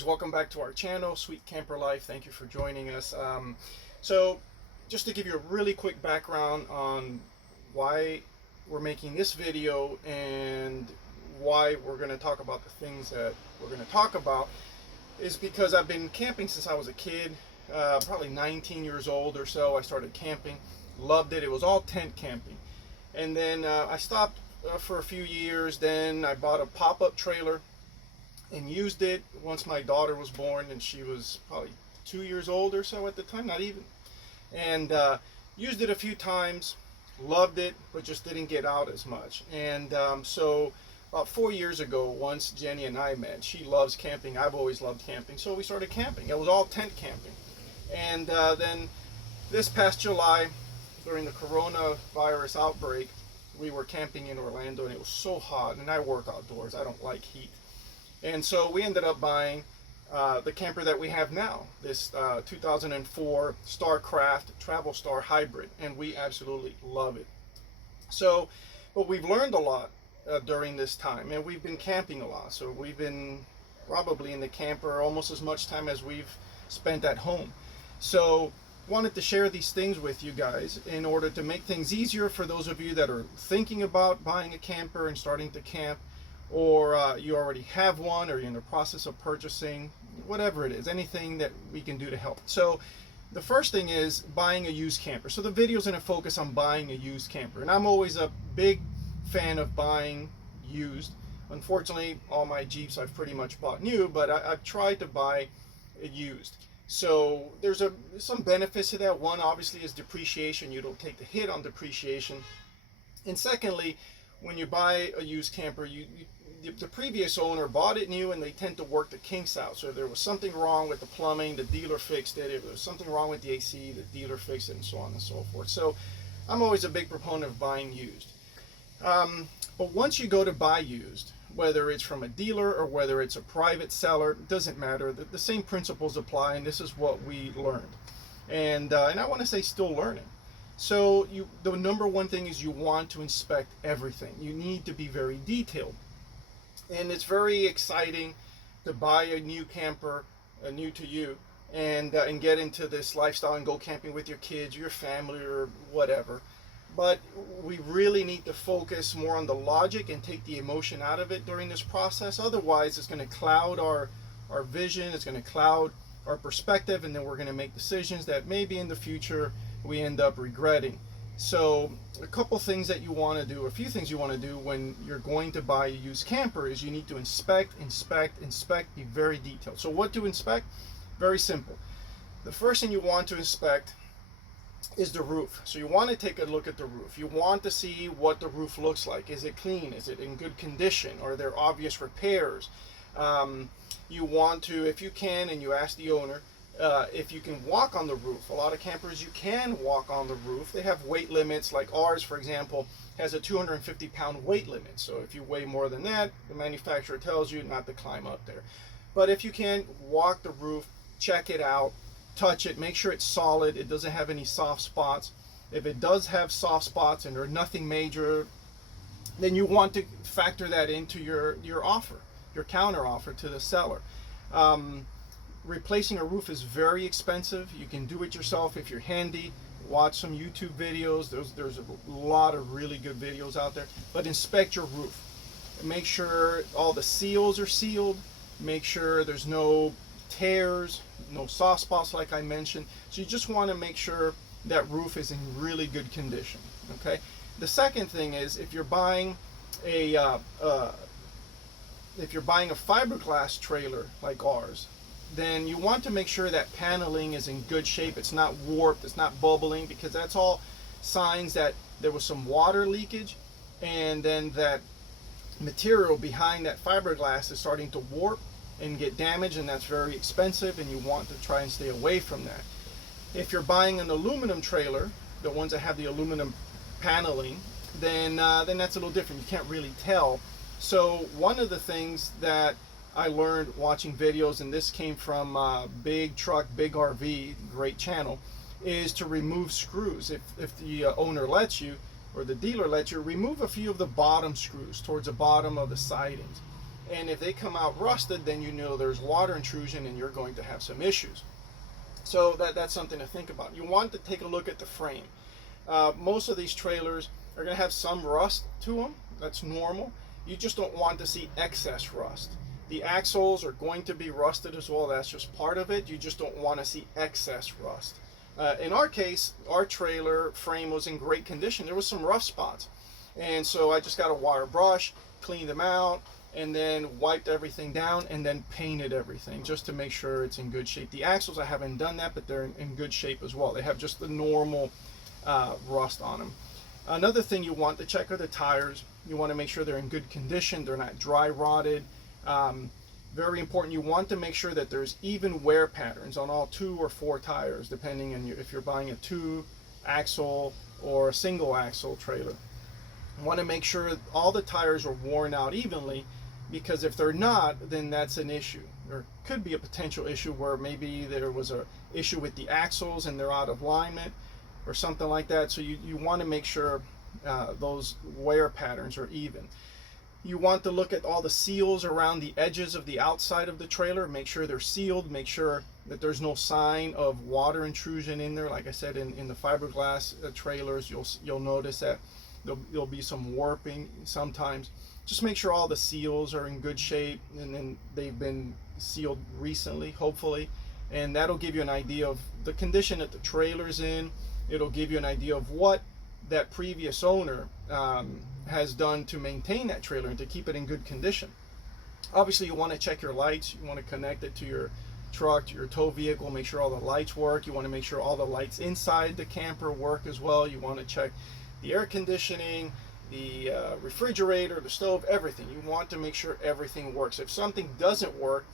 guys, welcome back to our channel, Sweet Camper Life. Thank you for joining us. So just to give you a really quick background on why we're making this video and why we're going to talk about the things that we're going to talk about is because I've been camping since I was a kid, probably 19 years old or so. I started camping, loved it. It was all tent camping. And then I stopped for a few years. Then I bought a pop-up trailer and used it once my daughter was born, and she was probably 2 years old or so at the time, not even. And used it a few times, loved it, but just didn't get out as much. And so about 4 years ago, once Jenny and I met, she loves camping. I've always loved camping, so we started camping. It was all tent camping. And then this past July, during the coronavirus outbreak, we were camping in Orlando, and it was so hot, and I work outdoors. I don't like heat. And so we ended up buying the camper that we have now, this 2004 Starcraft Travel Star Hybrid, and we absolutely love it. So, but we've learned a lot during this time, and we've been camping a lot. So we've been probably in the camper almost as much time as we've spent at home. So wanted to share these things with you guys in order to make things easier for those of you that are thinking about buying a camper and starting to camp, or you already have one, or you're in the process of purchasing, whatever it is, anything that we can do to help. So the first thing is buying a used camper. So the video is going to focus on buying a used camper, and I'm always a big fan of buying used. Unfortunately, all my Jeeps I've pretty much bought new, but I've tried to buy used. So there's some benefits to that. One, obviously, is depreciation. You don't take the hit on depreciation. And secondly, when you buy a used camper, the previous owner bought it new, and they tend to work the kinks out. So if there was something wrong with the plumbing, the dealer fixed it. If there was something wrong with the AC, the dealer fixed it, and so on and so forth. So I'm always a big proponent of buying used. But once you go to buy used, whether it's from a dealer or whether it's a private seller, it doesn't matter. The same principles apply, and this is what we learned. And I want to say still learning. So the number one thing is you want to inspect everything. You need to be very detailed. And it's very exciting to buy a new camper, new to you, and get into this lifestyle and go camping with your kids, your family, or whatever. But we really need to focus more on the logic and take the emotion out of it during this process. Otherwise, it's going to cloud our vision, it's going to cloud our perspective, and then we're going to make decisions that maybe in the future we end up regretting. So a couple things that you want to do, a few things you want to do when you're going to buy a used camper is you need to inspect, be very detailed. So what to inspect? Very simple. The first thing you want to inspect is the roof. So you want to take a look at the roof. You want to see what the roof looks like. Is it clean? Is it in good condition? Are there obvious repairs? You want to, if you can, and you ask the owner, if you can walk on the roof. A lot of campers, you can walk on the roof. They have weight limits, like ours, for example, has a 250-pound weight limit. So if you weigh more than that, the manufacturer tells you not to climb up there. But if you can, walk the roof, check it out, touch it, make sure it's solid, it doesn't have any soft spots. If it does have soft spots and there's nothing major, then you want to factor that into your offer, your counter offer to the seller. Replacing a roof is very expensive. You can do it yourself if you're handy. Watch some YouTube videos. There's a lot of really good videos out there. But inspect your roof. Make sure all the seals are sealed. Make sure there's no tears, no soft spots like I mentioned. So you just want to make sure that roof is in really good condition. Okay. The second thing is if you're buying a fiberglass trailer like ours, then you want to make sure that paneling is in good shape. It's not warped, it's not bubbling, because that's all signs that there was some water leakage, and then that material behind that fiberglass is starting to warp and get damaged, and that's very expensive, and you want to try and stay away from that. If you're buying an aluminum trailer, the ones that have the aluminum paneling, then that's a little different. You can't really tell. So one of the things that I learned watching videos, and this came from Big Truck, Big RV, great channel, is to remove screws. If the owner lets you, or the dealer lets you, remove a few of the bottom screws towards the bottom of the sidings. And if they come out rusted, then you know there's water intrusion and you're going to have some issues. So that's something to think about. You want to take a look at the frame. Most of these trailers are going to have some rust to them. That's normal. You just don't want to see excess rust. The axles are going to be rusted as well. That's just part of it. You just don't want to see excess rust. In our case, our trailer frame was in great condition. There was some rough spots. And so I just got a wire brush, cleaned them out, and then wiped everything down and then painted everything just to make sure it's in good shape. The axles, I haven't done that, but they're in good shape as well. They have just the normal rust on them. Another thing you want to check are the tires. You want to make sure they're in good condition. They're not dry rotted. Very important, you want to make sure that there's even wear patterns on all 2 or 4 tires, depending on if you're buying a 2-axle or a single axle trailer. You want to make sure all the tires are worn out evenly, because if they're not, then that's an issue. There could be a potential issue where maybe there was an issue with the axles and they're out of alignment or something like that. So you want to make sure those wear patterns are even. You want to look at all the seals around the edges of the outside of the trailer. Make sure they're sealed. Make sure that there's no sign of water intrusion in there. Like I said, in the fiberglass trailers, you'll notice that there'll be some warping sometimes. Just make sure all the seals are in good shape, and then they've been sealed recently, hopefully. And that'll give you an idea of the condition that the trailer's in. It'll give you an idea of what that previous owner has done to maintain that trailer and to keep it in good condition. Obviously, you want to check your lights. You want to connect it to your truck, to your tow vehicle, make sure all the lights work. You want to make sure all the lights inside the camper work as well. You want to check the air conditioning, the refrigerator, the stove, everything. You want to make sure everything works. If something doesn't work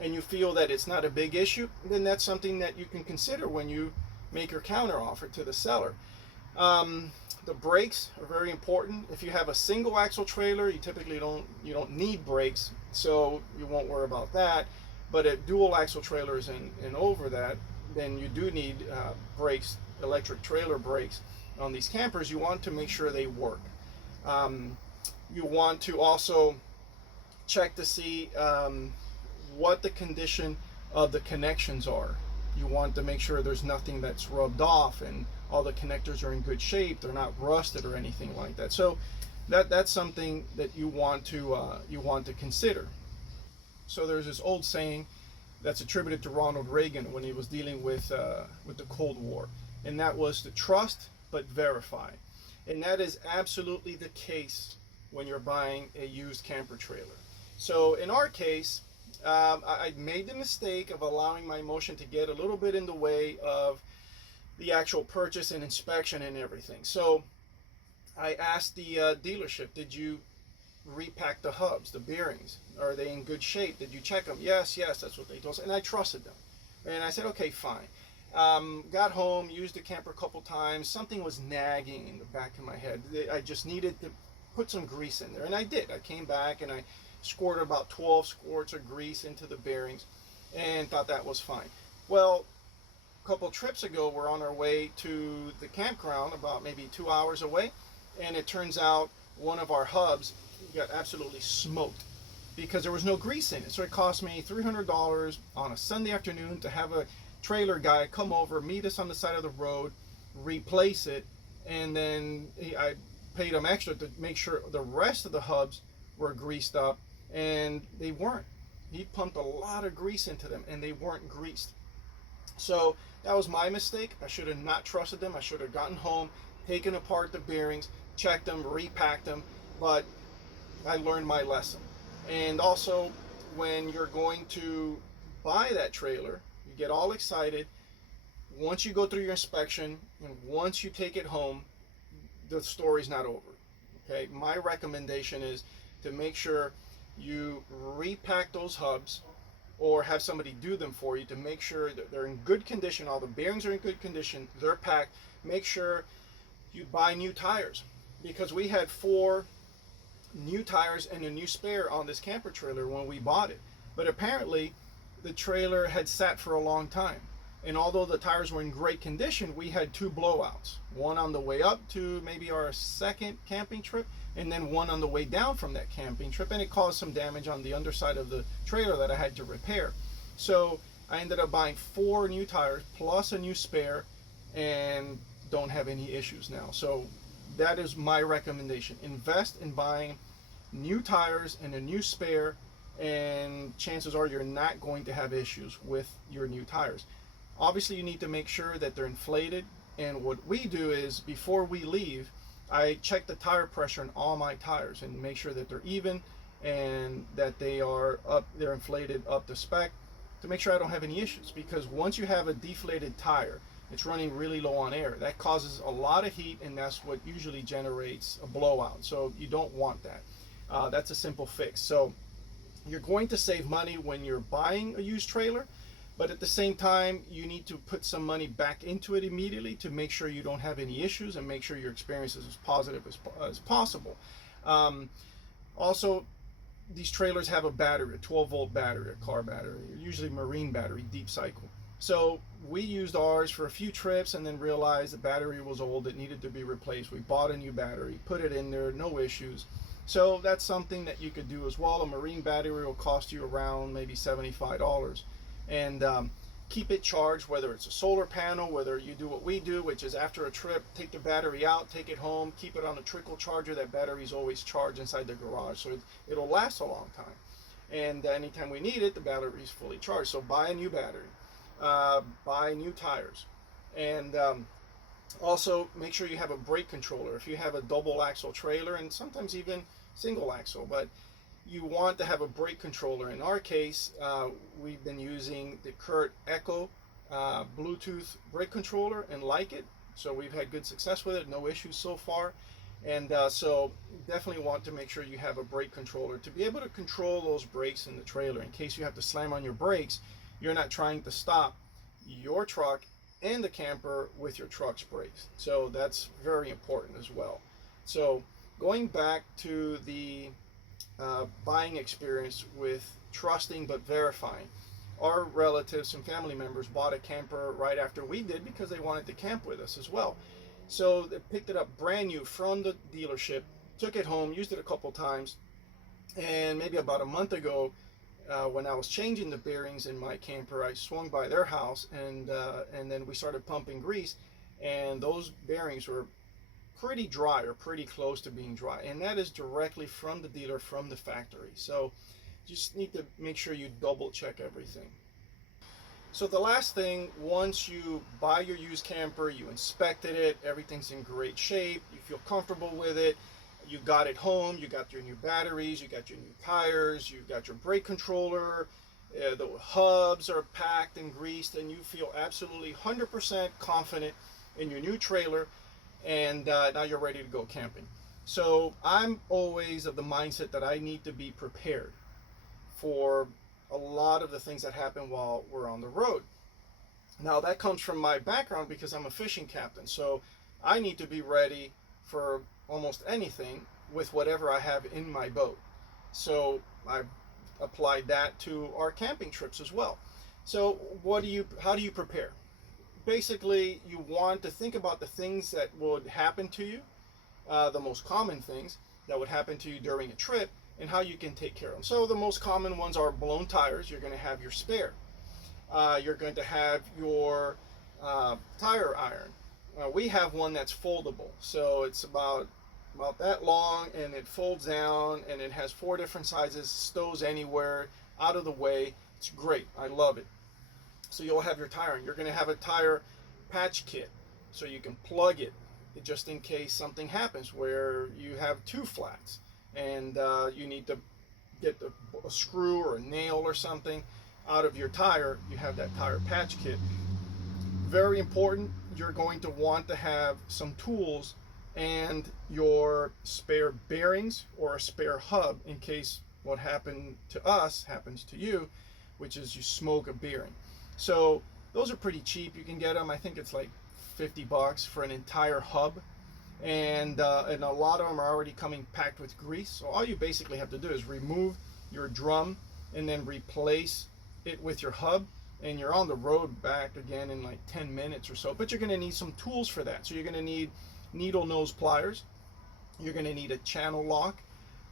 and you feel that it's not a big issue, then that's something that you can consider when you make your counter offer to the seller. The brakes are very important. If you have a single axle trailer, you typically don't need brakes, so you won't worry about that. But if dual axle trailers and over that, then you do need brakes, electric trailer brakes on these campers. You want to make sure they work. You want to also check to see what the condition of the connections are. You want to make sure there's nothing that's rubbed off and all the connectors are in good shape. They're not rusted or anything like that. So that's something that you want to consider. So there's this old saying that's attributed to Ronald Reagan when he was dealing with the Cold War, and that was to trust but verify. And that is absolutely the case when you're buying a used camper trailer. So in our case, I made the mistake of allowing my emotion to get a little bit in the way of the actual purchase and inspection and everything. So I asked the dealership, did you repack the hubs, the bearings? Are they in good shape? Did you check them? Yes, that's what they told us. And I trusted them. And I said, okay, fine. Got home, used the camper a couple times. Something was nagging in the back of my head. I just needed to put some grease in there. And I did. I came back and I squirted about 12 squirts of grease into the bearings and thought that was fine. Well, a couple trips ago, we're on our way to the campground, about maybe 2 hours away, and it turns out one of our hubs got absolutely smoked because there was no grease in it. So it cost me $300 on a Sunday afternoon to have a trailer guy come over, meet us on the side of the road, replace it, and then I paid him extra to make sure the rest of the hubs were greased up, and they weren't. He pumped a lot of grease into them and they weren't greased. So that was my mistake. I should have not trusted them. I should have gotten home, taken apart the bearings, checked them, repacked them, but I learned my lesson. And also, when you're going to buy that trailer, you get all excited. Once you go through your inspection and once you take it home, the story's not over. Okay, my recommendation is to make sure you repack those hubs or have somebody do them for you to make sure that they're in good condition. All the bearings are in good condition, they're packed. Make sure you buy new tires, because we had 4 new tires and a new spare on this camper trailer when we bought it. But apparently the trailer had sat for a long time, And although the tires were in great condition, we had 2 blowouts. One on the way up to maybe our second camping trip, and then one on the way down from that camping trip, and it caused some damage on the underside of the trailer that I had to repair. So I ended up buying 4 new tires plus a new spare, and don't have any issues now. So that is my recommendation. Invest in buying new tires and a new spare, and chances are you're not going to have issues with your new tires. Obviously, you need to make sure that they're inflated, and what we do is before we leave, I check the tire pressure on all my tires and make sure that they're even and that they're inflated up to spec, to make sure I don't have any issues. Because once you have a deflated tire, it's running really low on air. That causes a lot of heat, and that's what usually generates a blowout. So you don't want that. That's a simple fix. So you're going to save money when you're buying a used trailer, but at the same time, you need to put some money back into it immediately to make sure you don't have any issues and make sure your experience is as positive as possible. Also, these trailers have a battery, a 12-volt battery, a car battery, usually marine battery, deep cycle. So we used ours for a few trips and then realized the battery was old, it needed to be replaced. We bought a new battery, put it in there, no issues. So that's something that you could do as well. A marine battery will cost you around maybe $75. And keep it charged, whether it's a solar panel, whether you do what we do, which is after a trip, take the battery out, take it home, keep it on a trickle charger. That battery is always charged inside the garage, so it'll last a long time. And anytime we need it, the battery is fully charged. So buy a new battery, buy new tires, and also make sure you have a brake controller. If you have a double axle trailer, and sometimes even single axle, but you want to have a brake controller. In our case, we've been using the Kurt Echo Bluetooth brake controller and like it. So we've had good success with it, no issues so far. And so definitely want to make sure you have a brake controller to be able to control those brakes in the trailer. In case you have to slam on your brakes, you're not trying to stop your truck and the camper with your truck's brakes. So that's very important as well. So going back to the buying experience with trusting but verifying. Our relatives and family members bought a camper right after we did because they wanted to camp with us as well. So they picked it up brand new from the dealership, took it home, used it a couple times, and maybe about a month ago, when I was changing the bearings in my camper, I swung by their house, and then we started pumping grease, and those bearings were pretty dry, or pretty close to being dry, and that is directly from the dealer, from the factory. So just need to make sure you double check everything. So the last thing, once you buy your used camper, you inspected it, everything's in great shape, you feel comfortable with it, you got it home, you got your new batteries, you got your new tires, you got your brake controller, the hubs are packed and greased, and you feel absolutely 100% confident in your new trailer, and now you're ready to go camping. So I'm always of the mindset that I need to be prepared for a lot of the things that happen while we're on the road. Now that comes from my background because I'm a fishing captain, so I need to be ready for almost anything with whatever I have in my boat. So I've applied that to our camping trips as well. So how do you prepare? Basically, you want to think about the things that would happen to you, the most common things that would happen to you during a trip, and how you can take care of them. So the most common ones are blown tires. You're going to have your spare. You're going to have your tire iron. We have one that's foldable, so it's about that long, and it folds down, and it has 4 different sizes, stows anywhere, out of the way. It's great. I love it. So you'll have your tire iron. You're going to have a tire patch kit, so you can plug it just in case something happens where you have 2 flats and you need to get a screw or a nail or something out of your tire. You have that tire patch kit. Very important, you're going to want to have some tools and your spare bearings or a spare hub in case what happened to us happens to you, which is you smoke a bearing. So those are pretty cheap. You can get them, I think it's like $50 for an entire hub, and a lot of them are already coming packed with grease. So all you basically have to do is remove your drum and then replace it with your hub, and you're on the road back again in like 10 minutes or so. But you're going to need some tools for that. So you're going to need needle nose pliers. You're going to need a channel lock.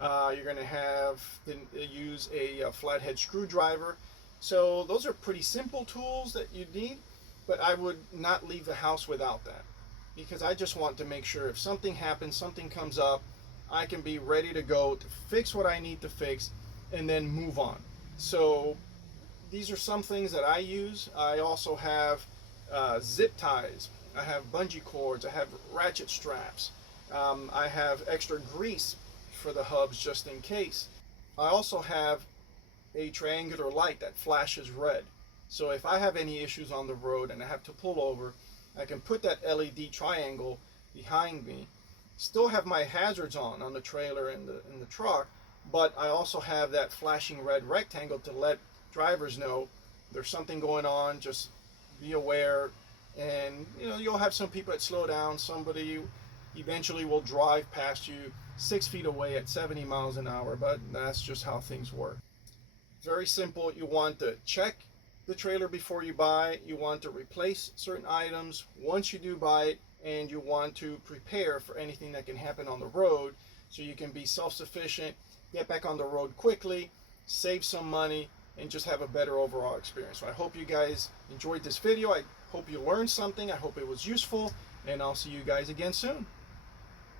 You're going to have to use a flathead screwdriver. So those are pretty simple tools that you need, but I would not leave the house without that, because I just want to make sure if something happens, something comes up, I can be ready to go to fix what I need to fix and then move on. So these are some things that I use. I also have zip ties. I have bungee cords. I have ratchet straps. I have extra grease for the hubs just in case. I also have a triangular light that flashes red. So if I have any issues on the road and I have to pull over, I can put that LED triangle behind me, still have my hazards on the trailer and the truck, but I also have that flashing red rectangle to let drivers know there's something going on, just be aware. And you'll have some people that slow down, somebody eventually will drive past you 6 feet away at 70 miles an hour, but that's just how things work. Very simple. You want to check the trailer before you buy it. You want to replace certain items once you do buy it, and you want to prepare for anything that can happen on the road so you can be self-sufficient, get back on the road quickly, save some money, and just have a better overall experience. So I hope you guys enjoyed this video. I hope you learned something. I hope it was useful, and I'll see you guys again soon.